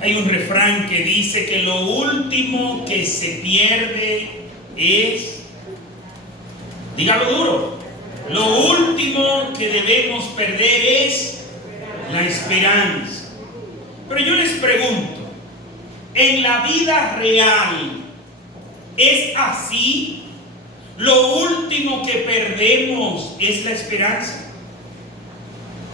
Hay un refrán que dice que lo último que se pierde es, dígalo duro, lo último que debemos perder es la esperanza. Pero yo les pregunto, ¿en la vida real es así? ¿Lo último que perdemos es la esperanza?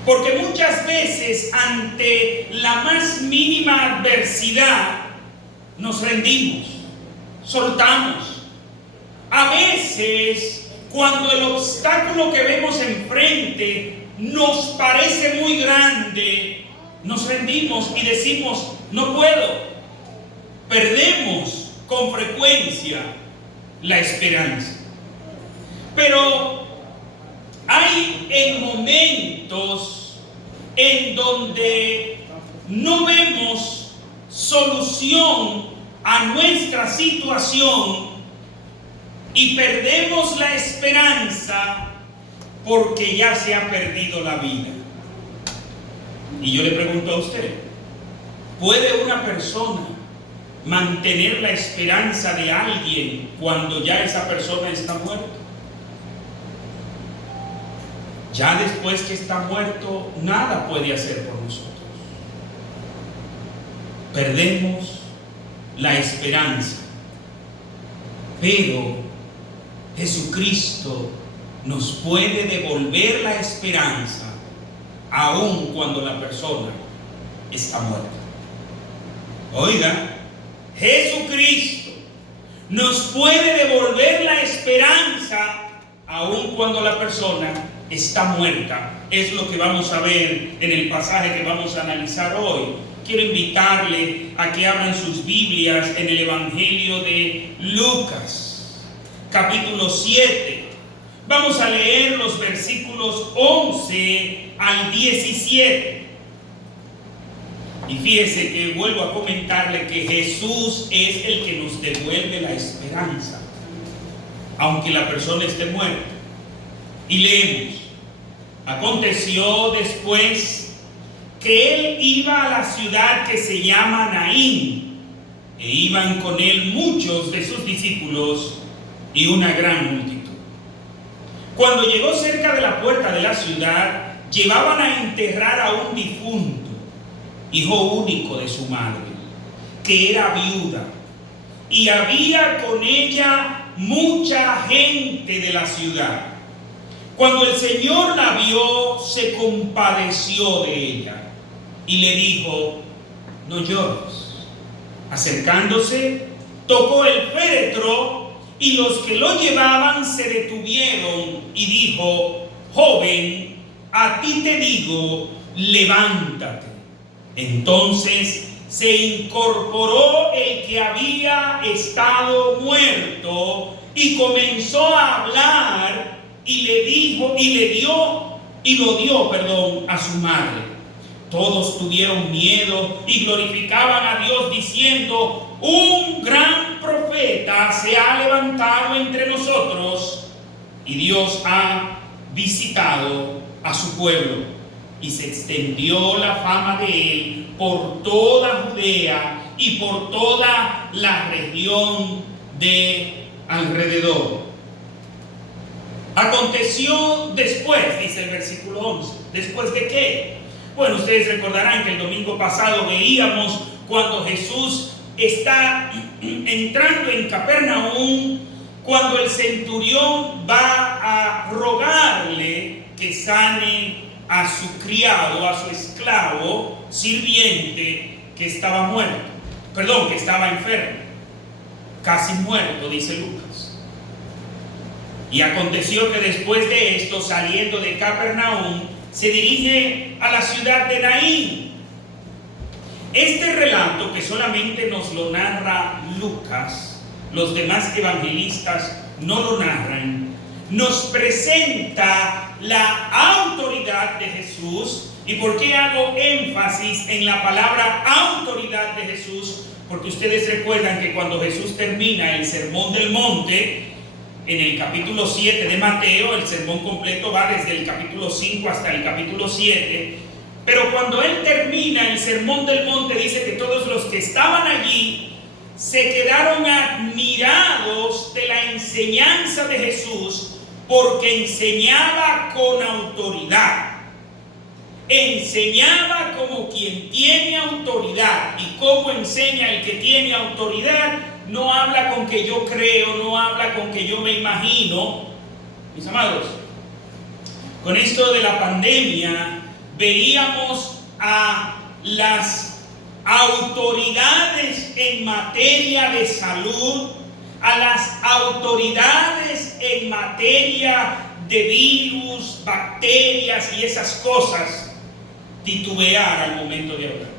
Porque muchas veces ante la más mínima adversidad nos rendimos, soltamos. A veces cuando el obstáculo que vemos enfrente nos parece muy grande, nos rendimos y decimos, no puedo. Perdemos con frecuencia la esperanza. Pero hay en momentos en donde no vemos solución a nuestra situación y perdemos la esperanza porque ya se ha perdido la vida. Y yo le pregunto a usted, ¿puede una persona mantener la esperanza de alguien cuando ya esa persona está muerta? Ya después que está muerto, nada puede hacer por nosotros. Perdemos la esperanza. Pero Jesucristo nos puede devolver la esperanza aun cuando la persona está muerta. Oiga, Jesucristo nos puede devolver la esperanza aun cuando la persona está muerta. Es lo que vamos a ver en el pasaje que vamos a analizar hoy. Quiero invitarle a que abran sus Biblias en el Evangelio de Lucas, capítulo 7. Vamos a leer los versículos 11 al 17. Y fíjese que vuelvo a comentarle que Jesús es el que nos devuelve la esperanza, aunque la persona esté muerta. Y leemos: aconteció después que él iba a la ciudad que se llama Naín, e iban con él muchos de sus discípulos y una gran multitud. Cuando llegó cerca de la puerta de la ciudad, llevaban a enterrar a un difunto, hijo único de su madre, que era viuda, y había con ella mucha gente de la ciudad. Cuando el Señor la vio, se compadeció de ella y le dijo: no llores. Acercándose, tocó el féretro y los que lo llevaban se detuvieron y dijo: joven, a ti te digo, levántate. Entonces se incorporó el que había estado muerto y comenzó a hablar y lo dio a su madre. Todos tuvieron miedo y glorificaban a Dios diciendo: un gran profeta se ha levantado entre nosotros y Dios ha visitado a su pueblo. Y se extendió la fama de él por toda Judea y por toda la región de alrededor. Aconteció después, dice el versículo 11. ¿Después de qué? Bueno, ustedes recordarán que el domingo pasado veíamos cuando Jesús está entrando en Capernaum, cuando el centurión va a rogarle que sane a su criado, a su esclavo, sirviente, que estaba que estaba enfermo, casi muerto, dice Lucas. Y aconteció que después de esto, saliendo de Capernaum, se dirige a la ciudad de Naín. Este relato, que solamente nos lo narra Lucas, los demás evangelistas no lo narran, nos presenta la autoridad de Jesús. ¿Y por qué hago énfasis en la palabra autoridad de Jesús? Porque ustedes recuerdan que cuando Jesús termina el Sermón del Monte, en el capítulo 7 de Mateo, el sermón completo va desde el capítulo 5 hasta el capítulo 7, pero cuando él termina el Sermón del Monte, dice que todos los que estaban allí se quedaron admirados de la enseñanza de Jesús, porque enseñaba con autoridad. Enseñaba como quien tiene autoridad. ¿Y cómo enseña el que tiene autoridad? No habla con que yo creo, no habla con que yo me imagino. Mis amados, con esto de la pandemia, veíamos a las autoridades en materia de salud, a las autoridades en materia de virus, bacterias y esas cosas, titubear al momento de hablar.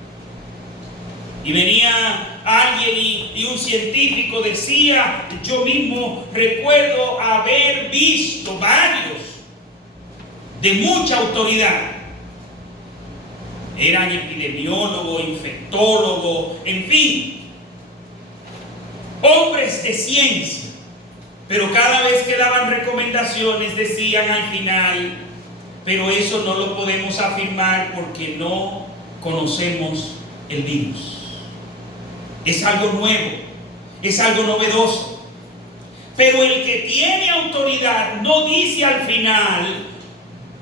Y venía alguien y un científico decía, yo mismo recuerdo haber visto varios de mucha autoridad. Eran epidemiólogos, infectólogos, en fin, hombres de ciencia. Pero cada vez que daban recomendaciones decían al final, pero eso no lo podemos afirmar porque no conocemos el virus. Es algo nuevo, es algo novedoso. Pero el que tiene autoridad no dice al final,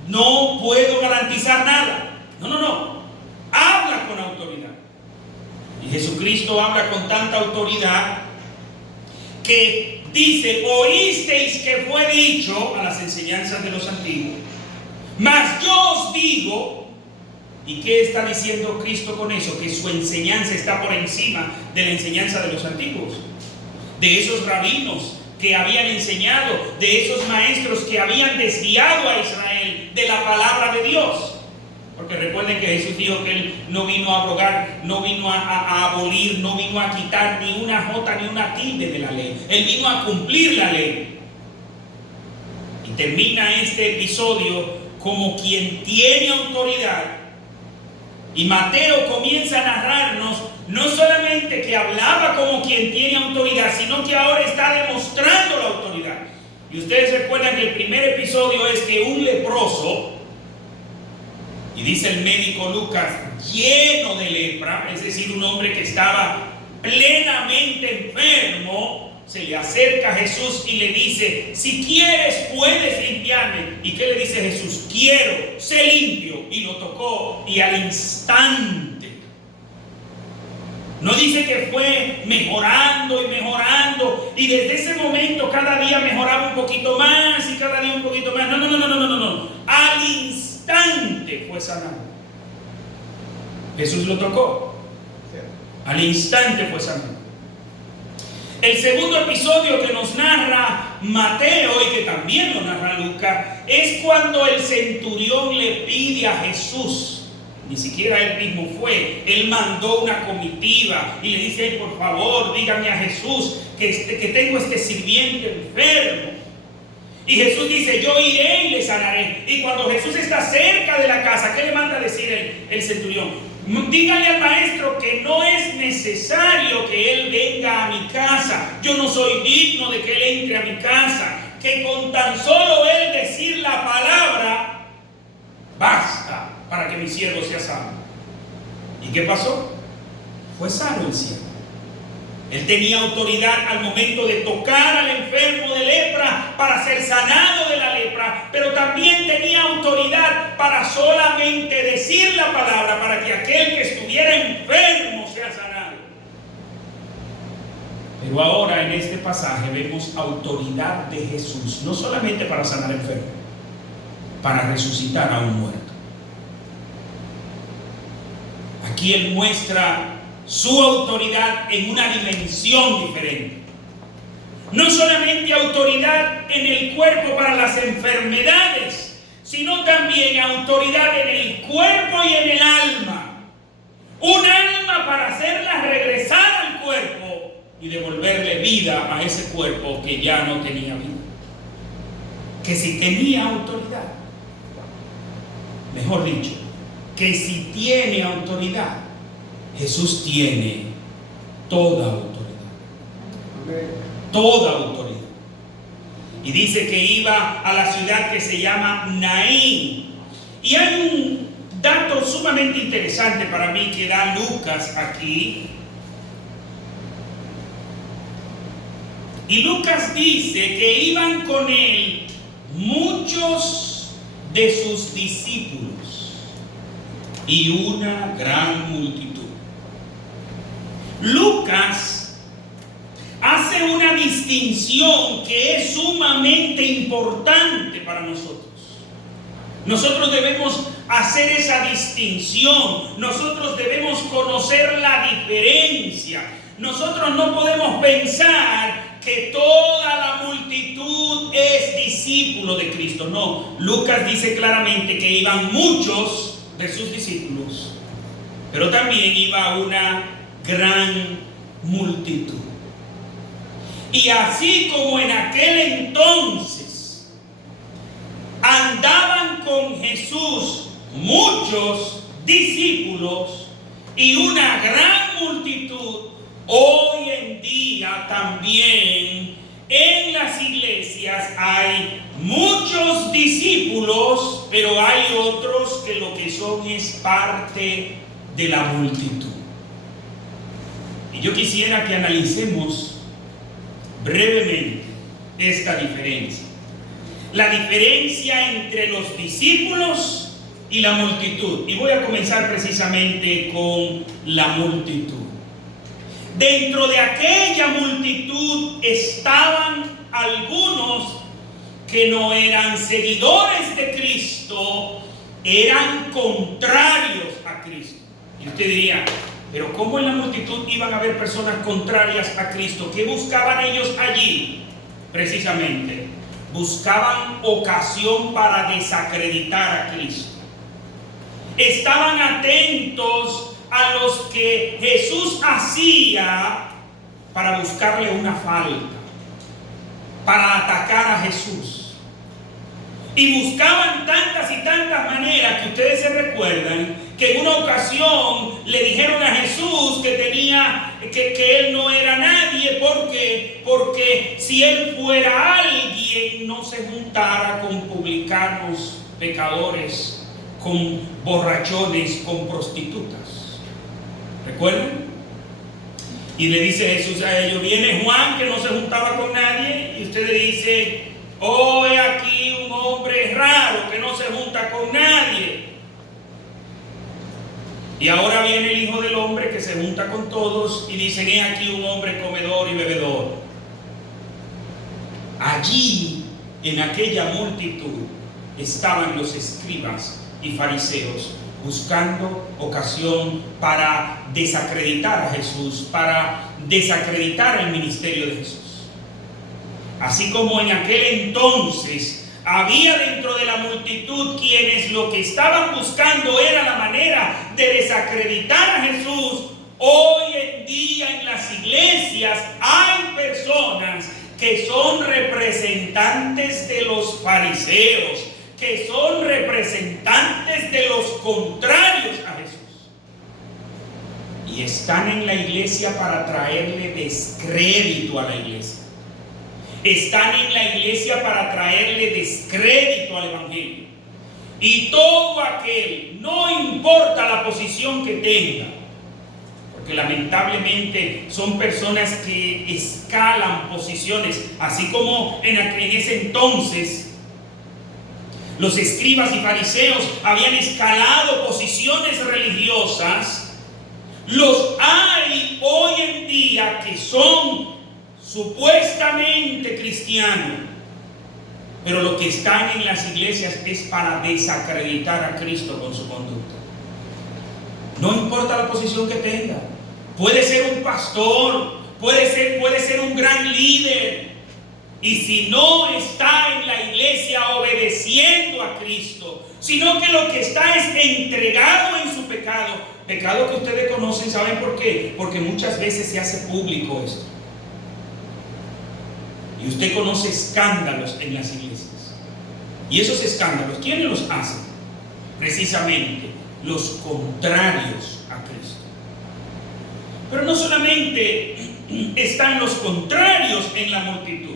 no puedo garantizar nada. No. Habla con autoridad. Y Jesucristo habla con tanta autoridad que dice, oísteis que fue dicho a las enseñanzas de los antiguos, mas yo os digo. ¿Y qué está diciendo Cristo con eso? Que su enseñanza está por encima de la enseñanza de los antiguos, de esos rabinos que habían enseñado, de esos maestros que habían desviado a Israel de la palabra de Dios. Porque recuerden que Jesús dijo que Él no vino a abrogar, no vino a abolir, no vino a quitar ni una jota ni una tilde de la ley. Él vino a cumplir la ley. Y termina este episodio como quien tiene autoridad. Y Mateo comienza a narrarnos no solamente que hablaba como quien tiene autoridad, sino que ahora está demostrando la autoridad. Y ustedes recuerdan que el primer episodio es que un leproso, y dice el médico Lucas, lleno de lepra, es decir, un hombre que estaba plenamente enfermo, se le acerca a Jesús y le dice, si quieres puedes limpiarme. ¿Y qué le dice Jesús? Quiero, sé limpio. Y lo tocó y al instante. No dice que fue mejorando y mejorando y desde ese momento cada día mejoraba un poquito más y cada día un poquito más. No. Al instante fue sanado. Jesús lo tocó. Al instante fue sanado. El segundo episodio que nos narra Mateo y que también lo narra Lucas es cuando el centurión le pide a Jesús, ni siquiera él mismo fue, él mandó una comitiva y le dice, por favor, dígame a Jesús que tengo este sirviente enfermo. Y Jesús dice, yo iré y le sanaré. Y cuando Jesús está cerca de la casa, ¿qué le manda a decir el centurión? Dígale al maestro que no es necesario que él venga a mi casa. Yo no soy digno de que él entre a mi casa. Que con tan solo él decir la palabra, basta para que mi siervo sea sano. ¿Y qué pasó? Fue sano el siervo. Él tenía autoridad al momento de tocar al enfermo de lepra para ser sanado de la lepra, pero también tenía autoridad para solamente decir la palabra para que aquel que estuviera enfermo sea sanado. Pero ahora en este pasaje vemos autoridad de Jesús, no solamente para sanar enfermos, para resucitar a un muerto. Aquí Él muestra su autoridad en una dimensión diferente. No solamente autoridad en el cuerpo para las enfermedades, sino también autoridad en el cuerpo y en el alma. Un alma para hacerla regresar al cuerpo y devolverle vida a ese cuerpo que ya no tenía vida. Que si tenía autoridad, mejor dicho, que si tiene autoridad, Jesús tiene toda autoridad. Toda autoridad. Y dice que iba a la ciudad que se llama Naín. Y hay un dato sumamente interesante para mí que da Lucas aquí. Y Lucas dice que iban con él muchos de sus discípulos y una gran multitud. Lucas hace una distinción que es sumamente importante para nosotros. Nosotros debemos hacer esa distinción. Nosotros debemos conocer la diferencia. Nosotros no podemos pensar que toda la multitud es discípulo de Cristo. No, Lucas dice claramente que iban muchos de sus discípulos, pero también iba una gran multitud. Y así como en aquel entonces andaban con Jesús muchos discípulos y una gran multitud, hoy en día también en las iglesias hay muchos discípulos, pero hay otros que lo que son es parte de la multitud. Y yo quisiera que analicemos brevemente esta diferencia. La diferencia entre los discípulos y la multitud. Y voy a comenzar precisamente con la multitud. Dentro de aquella multitud estaban algunos que no eran seguidores de Cristo, eran contrarios a Cristo. Y usted diría, pero ¿cómo en la multitud iban a haber personas contrarias a Cristo? ¿Qué buscaban ellos allí? Precisamente, buscaban ocasión para desacreditar a Cristo. Estaban atentos a los que Jesús hacía para buscarle una falta, para atacar a Jesús. Y buscaban tantas y tantas maneras que ustedes se recuerdan que en una ocasión le dijeron a Jesús que él no era nadie, porque si él fuera alguien no se juntara con publicanos, pecadores, con borrachones, con prostitutas. ¿Recuerdan? Y le dice Jesús a ellos, viene Juan que no se juntaba con nadie, y usted le dice, oh, he aquí un hombre raro que no se junta con nadie. Y ahora viene el Hijo del Hombre que se junta con todos y dicen, he aquí un hombre comedor y bebedor. Allí, en aquella multitud, estaban los escribas y fariseos buscando ocasión para desacreditar a Jesús, para desacreditar el ministerio de Jesús. Así como en aquel entonces había dentro de la multitud quienes lo que estaban buscando era la manera de desacreditar a Jesús, hoy en día en las iglesias hay personas que son representantes de los fariseos, que son representantes de los contrarios a Jesús. Y están en la iglesia para traerle descrédito a la iglesia. Están en la iglesia para traerle descrédito al evangelio. Y todo aquel, no importa la posición que tenga, porque lamentablemente son personas que escalan posiciones, así como en ese entonces los escribas y fariseos habían escalado posiciones religiosas, los hay hoy en día que son supuestamente cristianos, pero lo que están en las iglesias es para desacreditar a Cristo con su conducta. No importa la posición que tenga, puede ser un pastor, puede ser un gran líder, y si no está en la iglesia obedeciendo a Cristo, sino que lo que está es entregado en su pecado que ustedes conocen, ¿saben por qué? Porque muchas veces se hace público esto. Y usted conoce escándalos en las iglesias. Y esos escándalos, ¿quiénes los hacen? Precisamente los contrarios a Cristo. Pero no solamente están los contrarios en la multitud.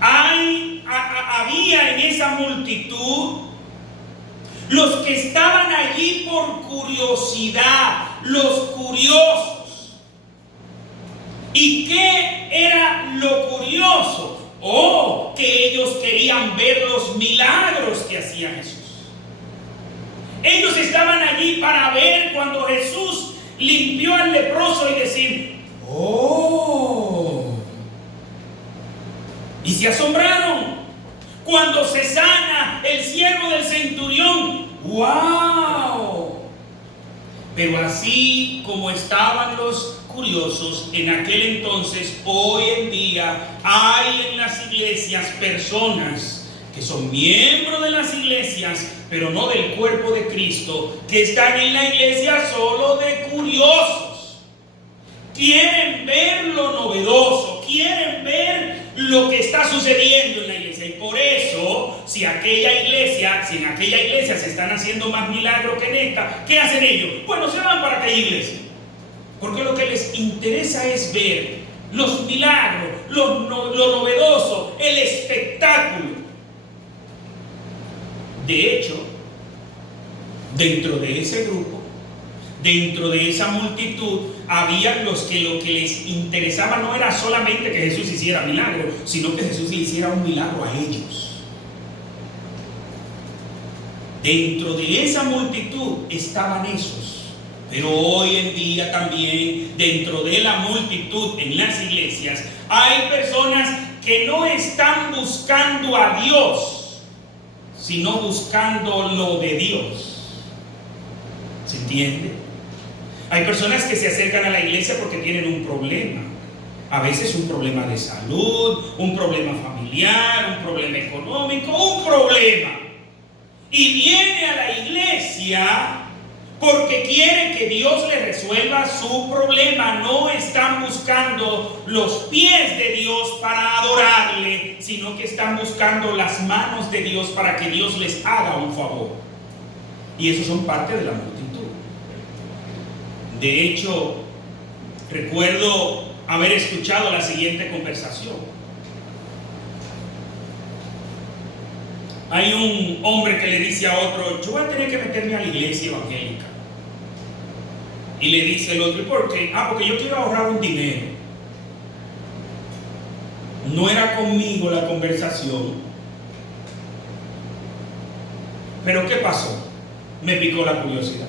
Había en esa multitud los que estaban allí por curiosidad, los curiosos. ¿Y qué era lo curioso? Oh, que ellos querían ver los milagros que hacía Jesús. Ellos estaban allí para ver cuando Jesús limpió al leproso y decir, oh. Y se asombraron cuando se sana el siervo del centurión. ¡Wow! Pero así como estaban los curiosos en aquel entonces, hoy en día hay en las iglesias personas que son miembros de las iglesias, pero no del cuerpo de Cristo, que están en la iglesia solo de curiosos. Quieren ver lo novedoso, quieren ver lo que está sucediendo en la iglesia. Y por eso, si en aquella iglesia se están haciendo más milagros que en esta, ¿qué hacen ellos? Bueno, se van para aquella iglesia. Porque lo que les interesa es ver los milagros, lo novedoso, el espectáculo. De hecho, dentro de ese grupo, dentro de esa multitud, había los que lo que les interesaba no era solamente que Jesús hiciera milagros, sino que Jesús le hiciera un milagro a ellos. Dentro de esa multitud estaban esos. Pero hoy en día también, dentro de la multitud en las iglesias, hay personas que no están buscando a Dios, sino buscando lo de Dios. ¿Se entiende? Hay personas que se acercan a la iglesia porque tienen un problema. A veces un problema de salud, un problema familiar, un problema económico, un problema. Y viene a la iglesia porque quiere que Dios le resuelva su problema. No están buscando los pies de Dios para adorarle, sino que están buscando las manos de Dios para que Dios les haga un favor. Y esos son parte de la multitud. De hecho, recuerdo haber escuchado la siguiente conversación. Hay un hombre que le dice a otro, yo voy a tener que meterme a la iglesia evangélica. Y le dice el otro, ¿y por qué? Porque yo quiero ahorrar un dinero. No era conmigo la conversación. Pero ¿qué pasó? Me picó la curiosidad.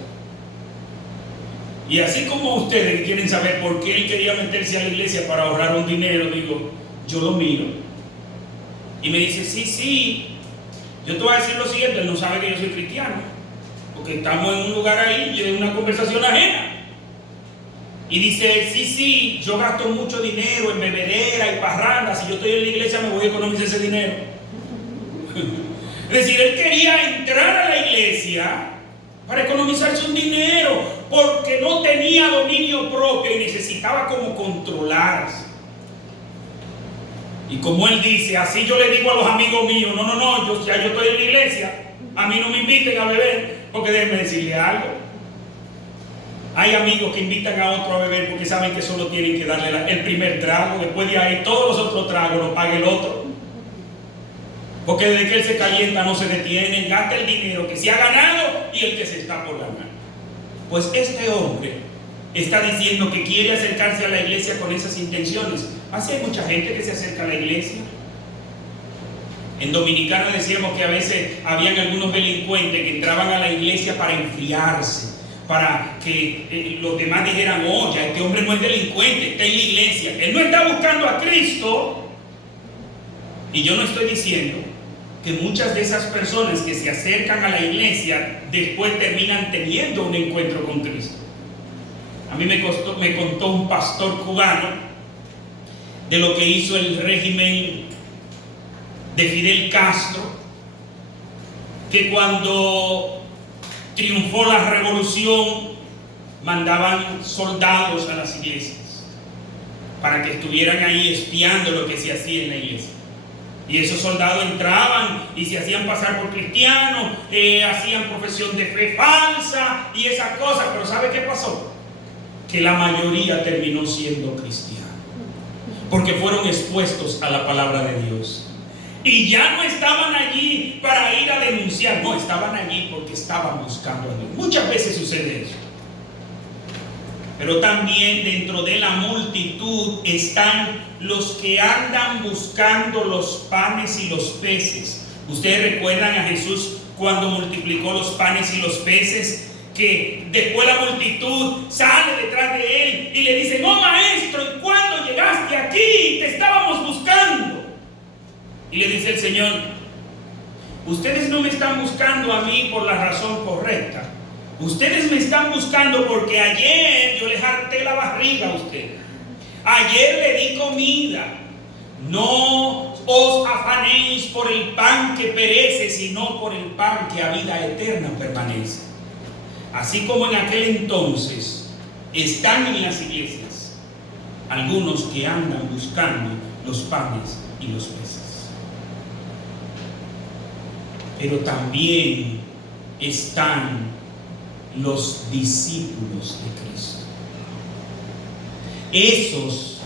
Y así como ustedes quieren saber por qué él quería meterse a la iglesia para ahorrar un dinero, digo, yo lo miro. Y me dice, sí, yo te voy a decir lo siguiente, él no sabe que yo soy cristiano. Porque estamos en un lugar ahí y es una conversación ajena. Y dice, sí, yo gasto mucho dinero en bebedera y parrandas. Si yo estoy en la iglesia me voy a economizar ese dinero. Es decir, él quería entrar a la iglesia para economizarse un dinero, porque no tenía dominio propio y necesitaba como controlarse. Y como él dice, así yo le digo a los amigos míos, no, yo estoy en la iglesia, a mí no me inviten a beber, porque déjenme decirle algo. Hay amigos que invitan a otro a beber porque saben que solo tienen que darle el primer trago, después de ahí todos los otros tragos los paga el otro. Porque desde que él se calienta no se detiene, gasta el dinero que se ha ganado y el que se está por ganar. Pues este hombre está diciendo que quiere acercarse a la iglesia con esas intenciones. Así hay mucha gente que se acerca a la iglesia. En Dominicana decíamos que a veces habían algunos delincuentes que entraban a la iglesia para enfriarse, para que los demás dijeran, oye, este hombre no es delincuente, está en la iglesia, él no está buscando a Cristo. Y yo no estoy diciendo que muchas de esas personas que se acercan a la iglesia después terminan teniendo un encuentro con Cristo. A mí me contó un pastor cubano de lo que hizo el régimen de Fidel Castro, que cuando triunfó la revolución mandaban soldados a las iglesias para que estuvieran ahí espiando lo que se hacía en la iglesia. Y esos soldados entraban y se hacían pasar por cristianos, hacían profesión de fe falsa y esas cosas. Pero ¿sabe qué pasó? Que la mayoría terminó siendo cristiano, porque fueron expuestos a la palabra de Dios. Y ya no estaban allí para ir a denunciar, no, estaban allí porque estaban buscando a Dios. Muchas veces sucede eso. Pero también dentro de la multitud están los que andan buscando los panes y los peces. Ustedes recuerdan a Jesús cuando multiplicó los panes y los peces, que después la multitud sale detrás de él y le dice: no, maestro, ¿y cuándo llegaste aquí? Te estábamos buscando. Y le dice el Señor: ustedes no me están buscando a mí por la razón correcta. Ustedes me están buscando porque ayer yo les harté la barriga a ustedes. Ayer le di comida. No os afanéis por el pan que perece, sino por el pan que a vida eterna permanece. Así como en aquel entonces están en las iglesias algunos que andan buscando los panes y los peces. Pero también están los discípulos de Cristo. Esos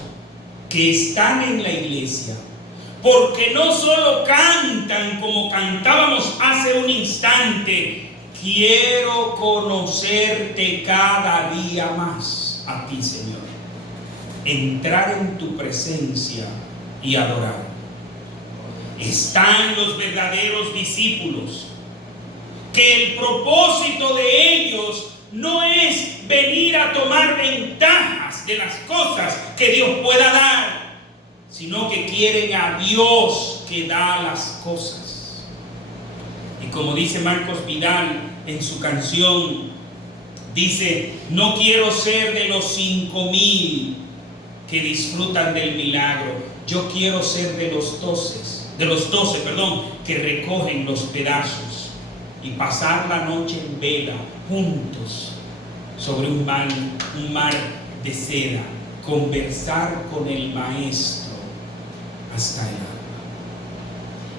que están en la iglesia, porque no solo cantan como cantábamos hace un instante: quiero conocerte cada día más a ti, Señor. Entrar en tu presencia y adorar. Están los verdaderos discípulos, que el propósito de ellos no es venir a tomar ventajas de las cosas que Dios pueda dar, sino que quieren a Dios que da las cosas. Y como dice Marcos Vidal en su canción, dice: no quiero ser de los 5,000 que disfrutan del milagro, yo quiero ser de los 12, que recogen los pedazos y pasar la noche en vela juntos sobre un mar de seda, conversar con el Maestro hasta el alba.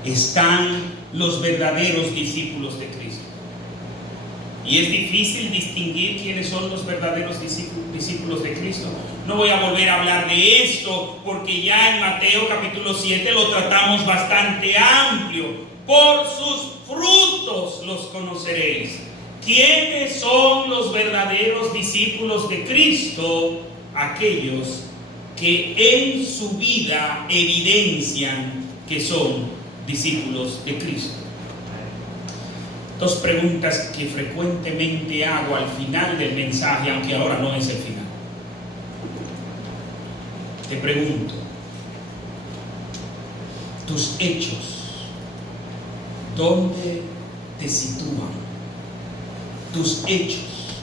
Están los verdaderos discípulos de Cristo. Y es difícil distinguir quiénes son los verdaderos discípulos de Cristo. No voy a volver a hablar de esto, porque ya en Mateo capítulo 7 lo tratamos bastante amplio. Por sus frutos los conoceréis. ¿Quiénes son los verdaderos discípulos de Cristo? Aquellos que en su vida evidencian que son discípulos de Cristo. Dos preguntas que frecuentemente hago al final del mensaje, aunque ahora no es el final. Te pregunto: tus hechos, ¿dónde te sitúan? Tus hechos,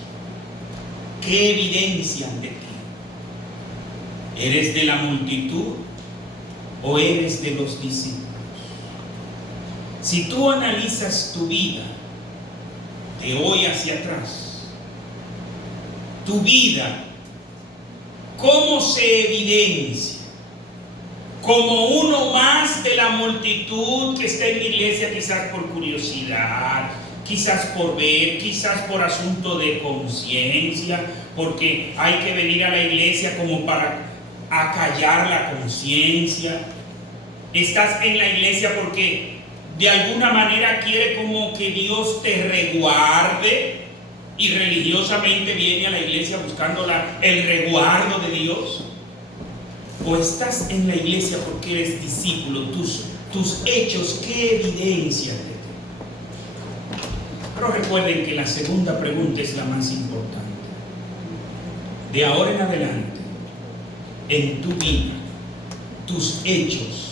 ¿qué evidencian de ti? ¿Eres de la multitud o eres de los discípulos? Si tú analizas tu vida de hoy hacia atrás, tu vida, ¿cómo se evidencia? Como uno más de la multitud que está en la iglesia, quizás por curiosidad, quizás por ver, quizás por asunto de conciencia, porque hay que venir a la iglesia como para acallar la conciencia. Estás en la iglesia porque de alguna manera quiere como que Dios te resguarde, y religiosamente viene a la iglesia buscando el resguardo de Dios. O estás en la iglesia porque eres discípulo, tus hechos, ¿qué evidencian de ti? Pero recuerden que la segunda pregunta es la más importante. De ahora en adelante, en tu vida, tus hechos,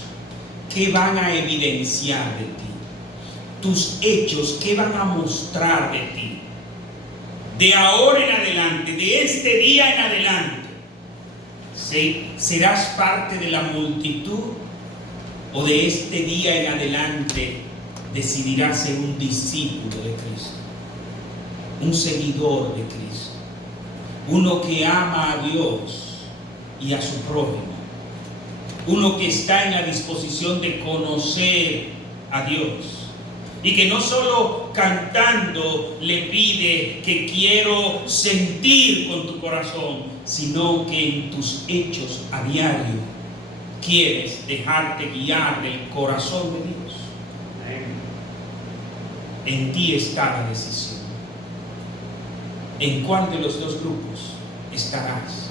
¿qué van a evidenciar de ti? Tus hechos, ¿qué van a mostrar de ti? De ahora en adelante, de este día en adelante, ¿serás parte de la multitud o de este día en adelante decidirás ser un discípulo de Cristo? Un seguidor de Cristo, uno que ama a Dios y a su prójimo, uno que está en la disposición de conocer a Dios, y que no solo cantando le pide que quiero sentir con tu corazón, sino que en tus hechos a diario quieres dejarte guiar del corazón de Dios. En ti está la decisión. ¿En cuál de los dos grupos estarás?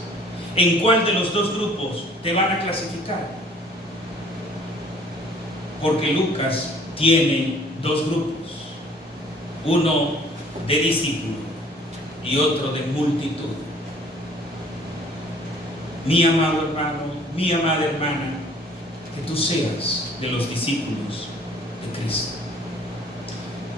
¿En cuál de los dos grupos te van a clasificar? Porque Lucas tiene dos grupos, uno de discípulos y otro de multitud. Mi amado hermano, mi amada hermana, que tú seas de los discípulos de Cristo.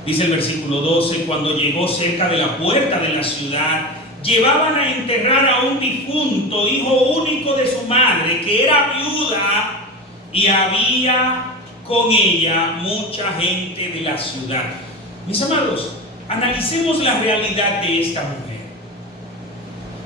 Dice el versículo 12: cuando llegó cerca de la puerta de la ciudad, llevaban a enterrar a un difunto, hijo único de su madre, que era viuda, y había con ella mucha gente de la ciudad. Mis amados, analicemos la realidad de esta mujer,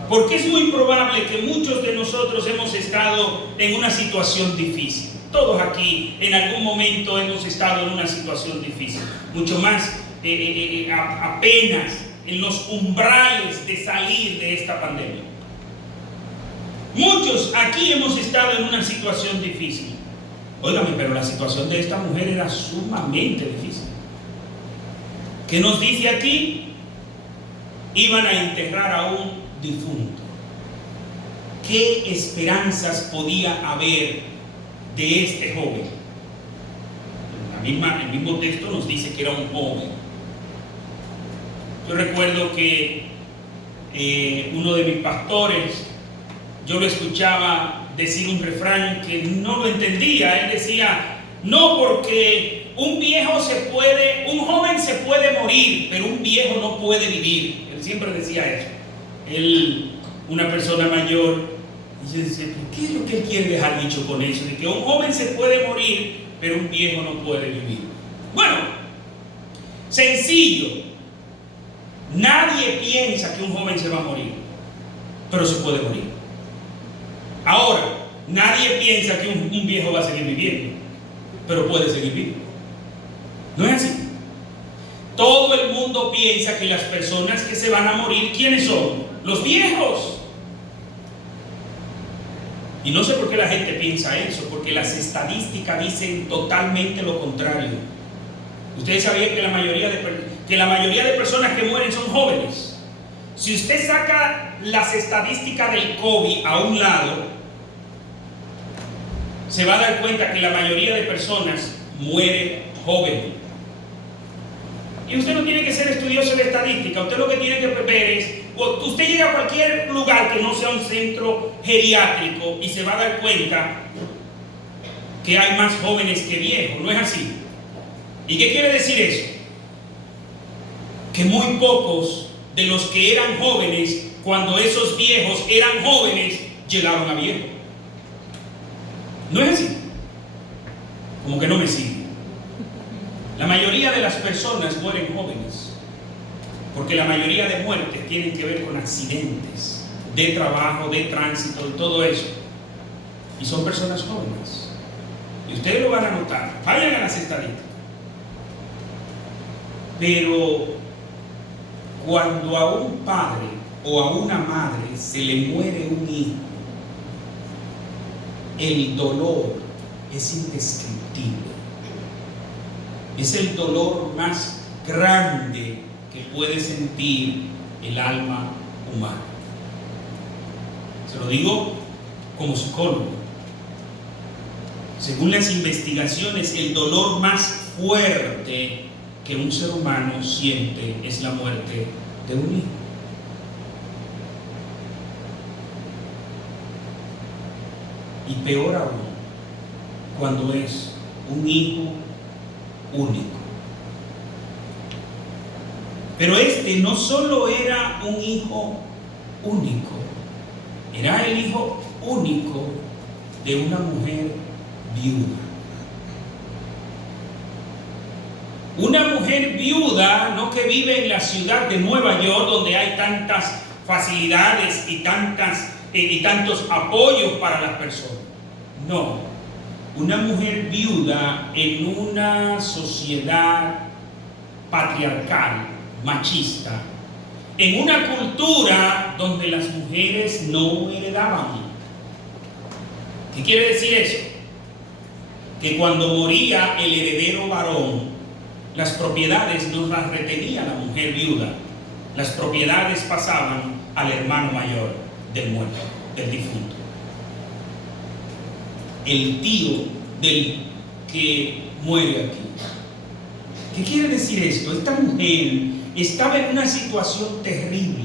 porque es muy probable que muchos de nosotros hemos estado en una situación difícil. Todos aquí en algún momento hemos estado en una situación difícil, mucho más apenas en los umbrales de salir de esta pandemia. Muchos aquí hemos estado en una situación difícil. Óigame, pero la situación de esta mujer era sumamente difícil. ¿Qué nos dice aquí? Iban a enterrar a un difunto. ¿Qué esperanzas podía haber de este joven? El mismo texto nos dice que era un joven. Yo recuerdo que uno de mis pastores, yo lo escuchaba decir un refrán que no lo entendía. Él decía: no, porque un joven se puede morir, pero un viejo no puede vivir. Él siempre decía eso. Una persona mayor, y yo decía: ¿qué es lo que él quiere dejar dicho con eso? De que un joven se puede morir, pero un viejo no puede vivir. Bueno, sencillo. Nadie piensa que un joven se va a morir, pero se puede morir. Ahora, nadie piensa que un viejo va a seguir viviendo, pero puede seguir vivo. ¿No es así? Todo el mundo piensa que las personas que se van a morir, ¿quiénes son? Los viejos. Y no sé por qué la gente piensa eso, porque las estadísticas dicen totalmente lo contrario. Ustedes sabían que la mayoría de personas que mueren son jóvenes. Si usted saca las estadísticas del COVID a un lado, se va a dar cuenta que la mayoría de personas mueren jóvenes. Y usted no tiene que ser estudioso de estadística. Usted lo que tiene que ver es, usted llega a cualquier lugar que no sea un centro geriátrico y se va a dar cuenta que hay más jóvenes que viejos. ¿No es así? ¿Y qué quiere decir eso? Que muy pocos de los que eran jóvenes, cuando esos viejos eran jóvenes, llegaron a viejo. ¿No es así? Como que no me sigue. La mayoría de las personas mueren jóvenes, porque la mayoría de muertes tienen que ver con accidentes de trabajo, de tránsito, de todo eso. Y son personas jóvenes. Y ustedes lo van a notar. Vayan a las estadísticas. Pero cuando a un padre o a una madre se le muere un hijo, el dolor es indescriptible. Es el dolor más grande que puede sentir el alma humana. Se lo digo como psicólogo. Según las investigaciones, el dolor más fuerte que un ser humano siente es la muerte de un hijo. Y peor aún, cuando es un hijo único. Pero este no solo era un hijo único, era el hijo único de una mujer viuda. Una mujer viuda, no que vive en la ciudad de Nueva York, donde hay tantas facilidades y tantos apoyos para las personas. No, una mujer viuda en una sociedad patriarcal, machista, en una cultura donde las mujeres no heredaban. ¿Qué quiere decir eso? Que cuando moría el heredero varón, las propiedades no las retenía la mujer viuda. Las propiedades pasaban al hermano mayor. del muerto, del difunto. El tío del que muere aquí. ¿Qué quiere decir esto? Esta mujer estaba en una situación terrible.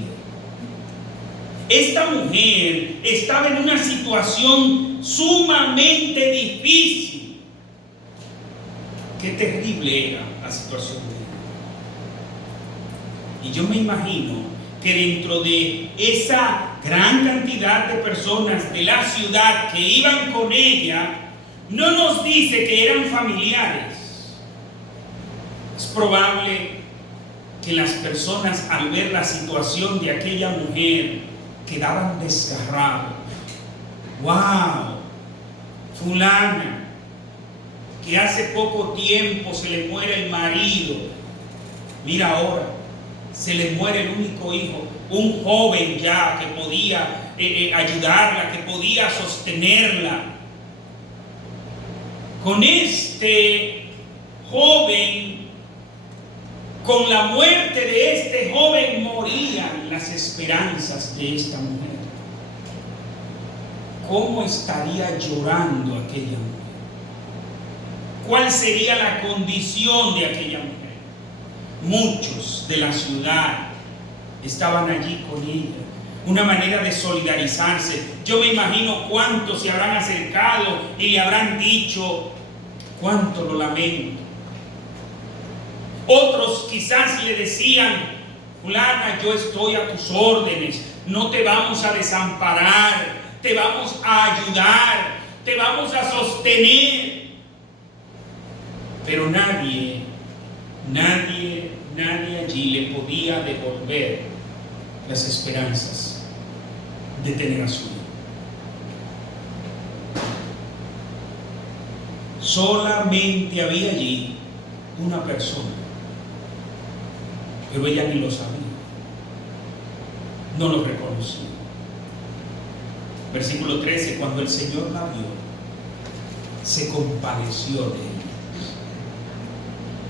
Esta mujer estaba en una situación sumamente difícil. Qué terrible era la situación de ella. Y yo me imagino que dentro de esa gran cantidad de personas de la ciudad que iban con ella, no nos dice que eran familiares. Es probable que las personas, al ver la situación de aquella mujer, quedaban desgarrados. ¡Wow! Fulana, que hace poco tiempo se le muere el marido, mira ahora, se le muere el único hijo, un joven ya que podía ayudarla, que podía sostenerla. Con este joven, con la muerte de este joven, morían las esperanzas de esta mujer. ¿Cómo estaría llorando aquella mujer? ¿Cuál sería la condición de aquella mujer? Muchos de la ciudad estaban allí con ella. Una manera de solidarizarse. Yo me imagino cuántos se habrán acercado y le habrán dicho: cuánto lo lamento. Otros quizás le decían: fulana, yo estoy a tus órdenes, no te vamos a desamparar, te vamos a ayudar, te vamos a sostener. Pero nadie allí le podía devolver las esperanzas de tener a su hijo. Solamente había allí una persona, pero ella ni lo sabía, no lo reconocía. Versículo 13: cuando el Señor la vio, se compadeció de ella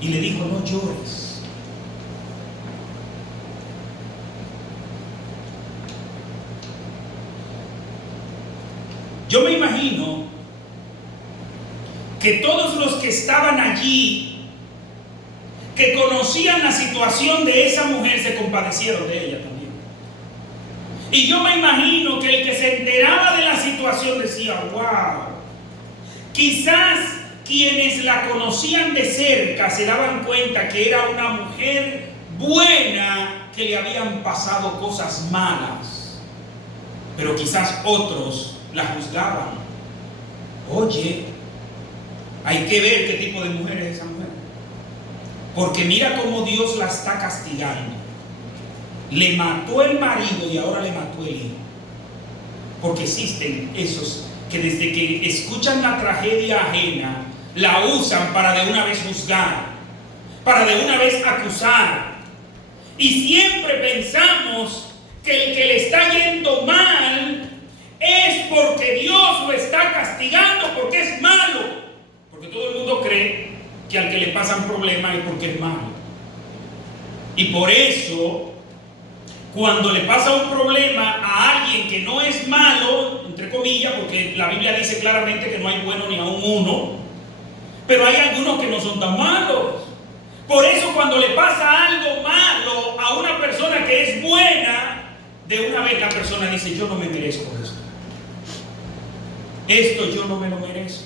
y le dijo: no llores. Yo me imagino que todos los que estaban allí, que conocían la situación de esa mujer, se compadecieron de ella también. Y yo me imagino que el que se enteraba de la situación decía: wow. Quizás quienes la conocían de cerca se daban cuenta que era una mujer buena, que le habían pasado cosas malas, pero quizás otros la juzgaban. Oye, hay que ver qué tipo de mujer es esa mujer, porque mira cómo Dios la está castigando. Le mató el marido y ahora le mató el hijo. Porque existen esos que desde que escuchan la tragedia ajena, la usan para de una vez juzgar, para de una vez acusar. Y siempre pensamos que el que le está yendo mal es porque Dios lo está castigando, porque es malo. Porque todo el mundo cree que al que le pasan problemas es porque es malo. Y por eso, cuando le pasa un problema a alguien que no es malo, entre comillas, porque la Biblia dice claramente que no hay bueno ni aun uno, pero hay algunos que no son tan malos. Por eso cuando le pasa algo malo a una persona que es buena, de una vez la persona dice: yo no me merezco esto. Esto yo no me lo merezco.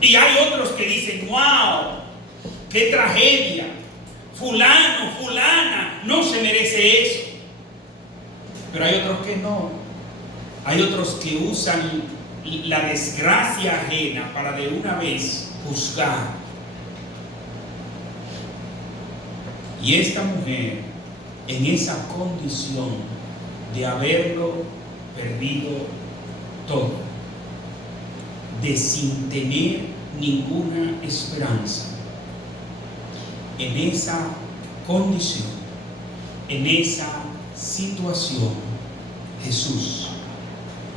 Y hay otros que dicen: wow, qué tragedia. Fulano, fulana, no se merece eso. Pero hay otros que no. Hay otros que usan la desgracia ajena para de una vez juzgar. Y esta mujer, en esa condición de haberlo perdido todo, de sin tener ninguna esperanza, en esa condición, en esa situación, Jesús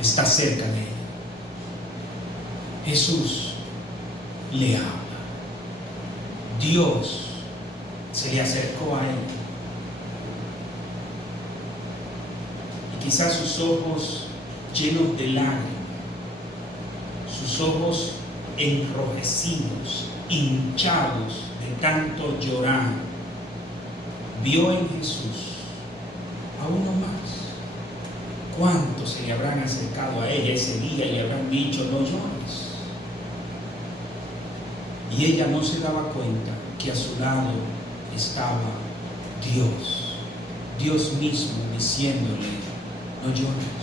está cerca de ella. Jesús le habla. Dios se le acercó a él. quizás sus ojos llenos de lágrimas, sus ojos enrojecidos, hinchados de tanto llorar, vio en Jesús a uno más. ¿Cuántos se le habrán acercado a ella ese día y le habrán dicho: no llores? Y ella no se daba cuenta que a su lado estaba Dios, Dios mismo diciéndole: no llores.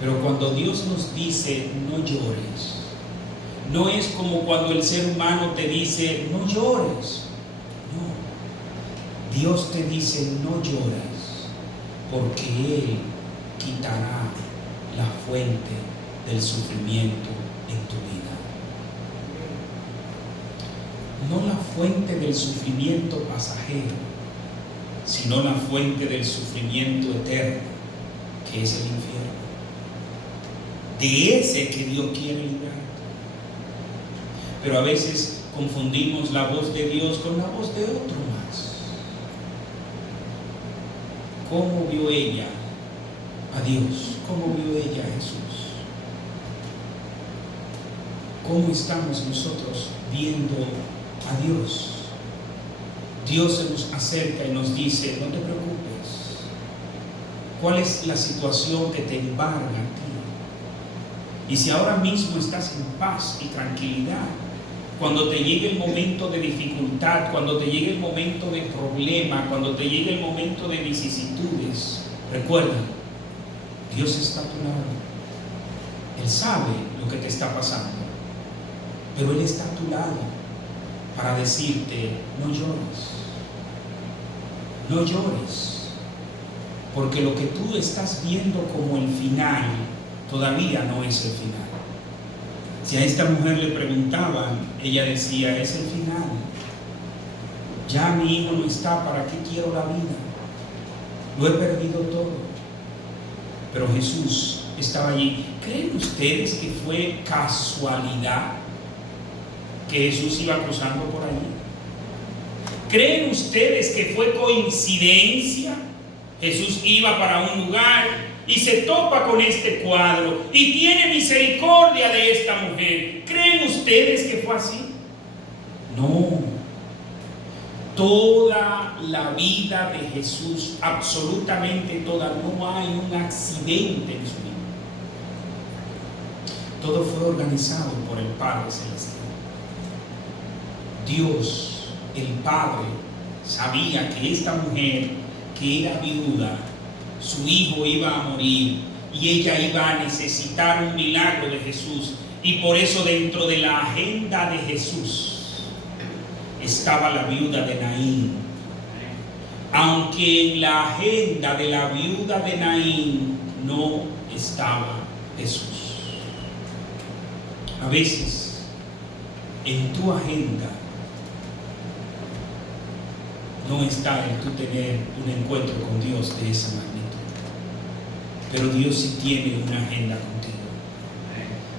Pero cuando Dios nos dice no llores, no es como cuando el ser humano te dice no llores. No, Dios te dice no llores, porque Él quitará la fuente del sufrimiento en tu vida. No la fuente del sufrimiento pasajero, sino la fuente del sufrimiento eterno, que es el infierno. De ese que Dios quiere librar. Pero a veces confundimos la voz de Dios con la voz de otro más. ¿Cómo vio ella a Dios? ¿Cómo vio ella a Jesús? ¿Cómo estamos nosotros viendo a Dios? Dios se nos acerca y nos dice: no te preocupes. ¿Cuál es la situación que te embarga a ti? Y si ahora mismo estás en paz y tranquilidad, cuando te llegue el momento de dificultad, cuando te llegue el momento de problema, cuando te llegue el momento de vicisitudes, recuerda, Dios está a tu lado. Él sabe lo que te está pasando, pero Él está a tu lado para decirte: no llores, no llores, porque lo que tú estás viendo como el final todavía no es el final. Si a esta mujer le preguntaban, ella decía: es el final. Ya mi hijo no está, ¿para qué quiero la vida? Lo he perdido todo. Pero Jesús estaba allí. ¿Creen ustedes que fue casualidad que Jesús iba cruzando por allí? ¿Creen ustedes que fue coincidencia? Jesús iba para un lugar y se topa con este cuadro y tiene misericordia de esta mujer. ¿Creen ustedes que fue así? No. Toda la vida de Jesús, absolutamente toda, no hay un accidente en su vida. Todo fue organizado por el Padre Celestial. Dios, el Padre, sabía que esta mujer, que era viuda, su hijo iba a morir y ella iba a necesitar un milagro de Jesús. Y por eso dentro de la agenda de Jesús estaba la viuda de Naín. Aunque en la agenda de la viuda de Naín no estaba Jesús. A veces en tu agenda no está el tú tener un encuentro con Dios de esa magnitud. Pero Dios sí tiene una agenda contigo.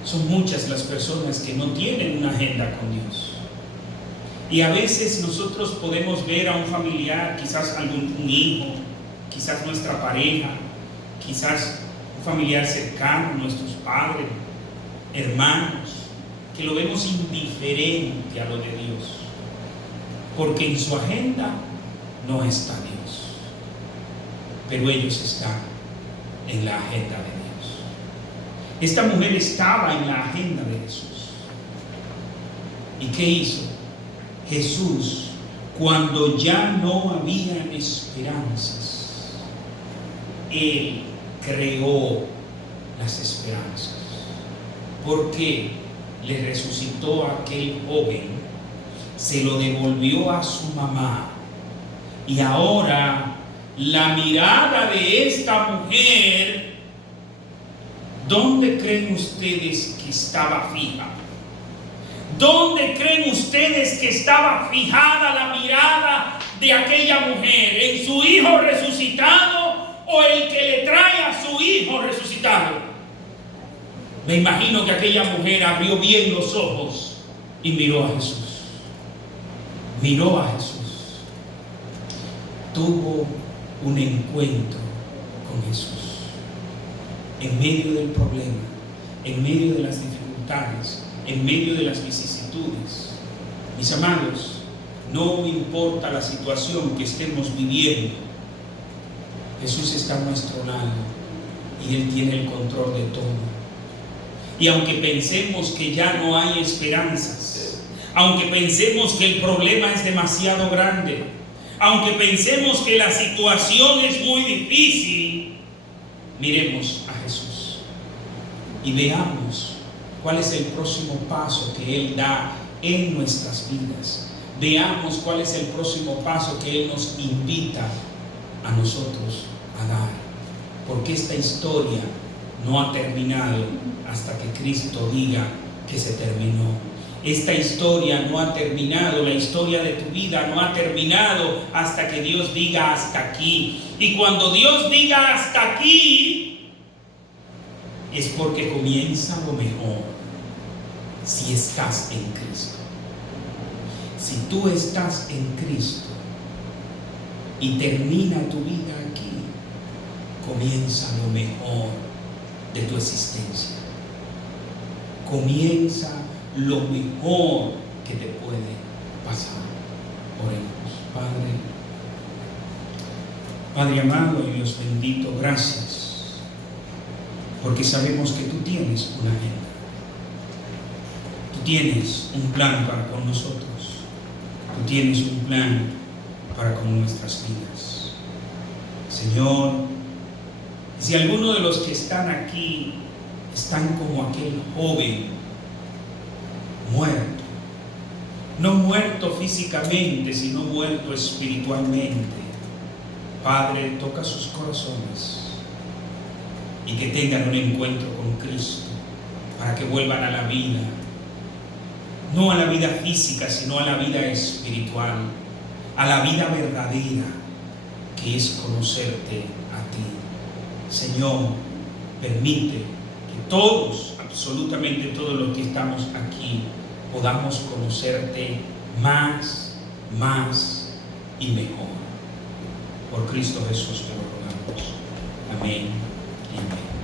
Son muchas las personas que no tienen una agenda con Dios. Y a veces nosotros podemos ver a un familiar, quizás un hijo, quizás nuestra pareja, quizás un familiar cercano, nuestros padres, hermanos, que lo vemos indiferente a lo de Dios, porque en su agenda no está Dios, pero ellos están en la agenda de Dios. Esta mujer estaba en la agenda de Jesús. ¿Y qué hizo? Jesús, cuando ya no habían esperanzas, Él creó las esperanzas. Porque le resucitó a aquel joven, se lo devolvió a su mamá, y ahora la mirada de esta mujer, ¿dónde creen ustedes que estaba fija? ¿Dónde creen ustedes que estaba fijada la mirada de aquella mujer? ¿En su hijo resucitado o el que le trae a su hijo resucitado? Me imagino que aquella mujer abrió bien los ojos y miró a Jesús. Miró a Jesús. Tuvo un encuentro con Jesús. En medio del problema, en medio de las dificultades, en medio de las vicisitudes. Mis amados, no importa la situación que estemos viviendo, Jesús está a nuestro lado y Él tiene el control de todo. Y aunque pensemos que ya no hay esperanzas, aunque pensemos que el problema es demasiado grande, aunque pensemos que la situación es muy difícil, miremos a Jesús y veamos cuál es el próximo paso que Él da en nuestras vidas. Veamos cuál es el próximo paso que Él nos invita a nosotros a dar. Porque esta historia no ha terminado hasta que Cristo diga que se terminó. Esta historia no ha terminado, la historia de tu vida no ha terminado hasta que Dios diga hasta aquí. Y cuando Dios diga hasta aquí, es porque comienza lo mejor si estás en Cristo. Si tú estás en Cristo y termina tu vida aquí, comienza lo mejor de tu existencia. Comienza lo mejor que te puede pasar. Oremos. Padre amado y Dios bendito, gracias, porque sabemos que tú tienes una agenda. Tú tienes un plan para con nosotros. Tú tienes un plan para con nuestras vidas. Señor, si alguno de los que están aquí están como aquel joven muerto, no muerto físicamente, sino muerto espiritualmente, Padre, toca sus corazones y que tengan un encuentro con Cristo para que vuelvan a la vida, no a la vida física, sino a la vida espiritual, a la vida verdadera, que es conocerte a ti. Señor, permite que todos, absolutamente todos los que estamos aquí, podamos conocerte más y mejor. Por Cristo Jesús te lo rogamos. Amén y amén.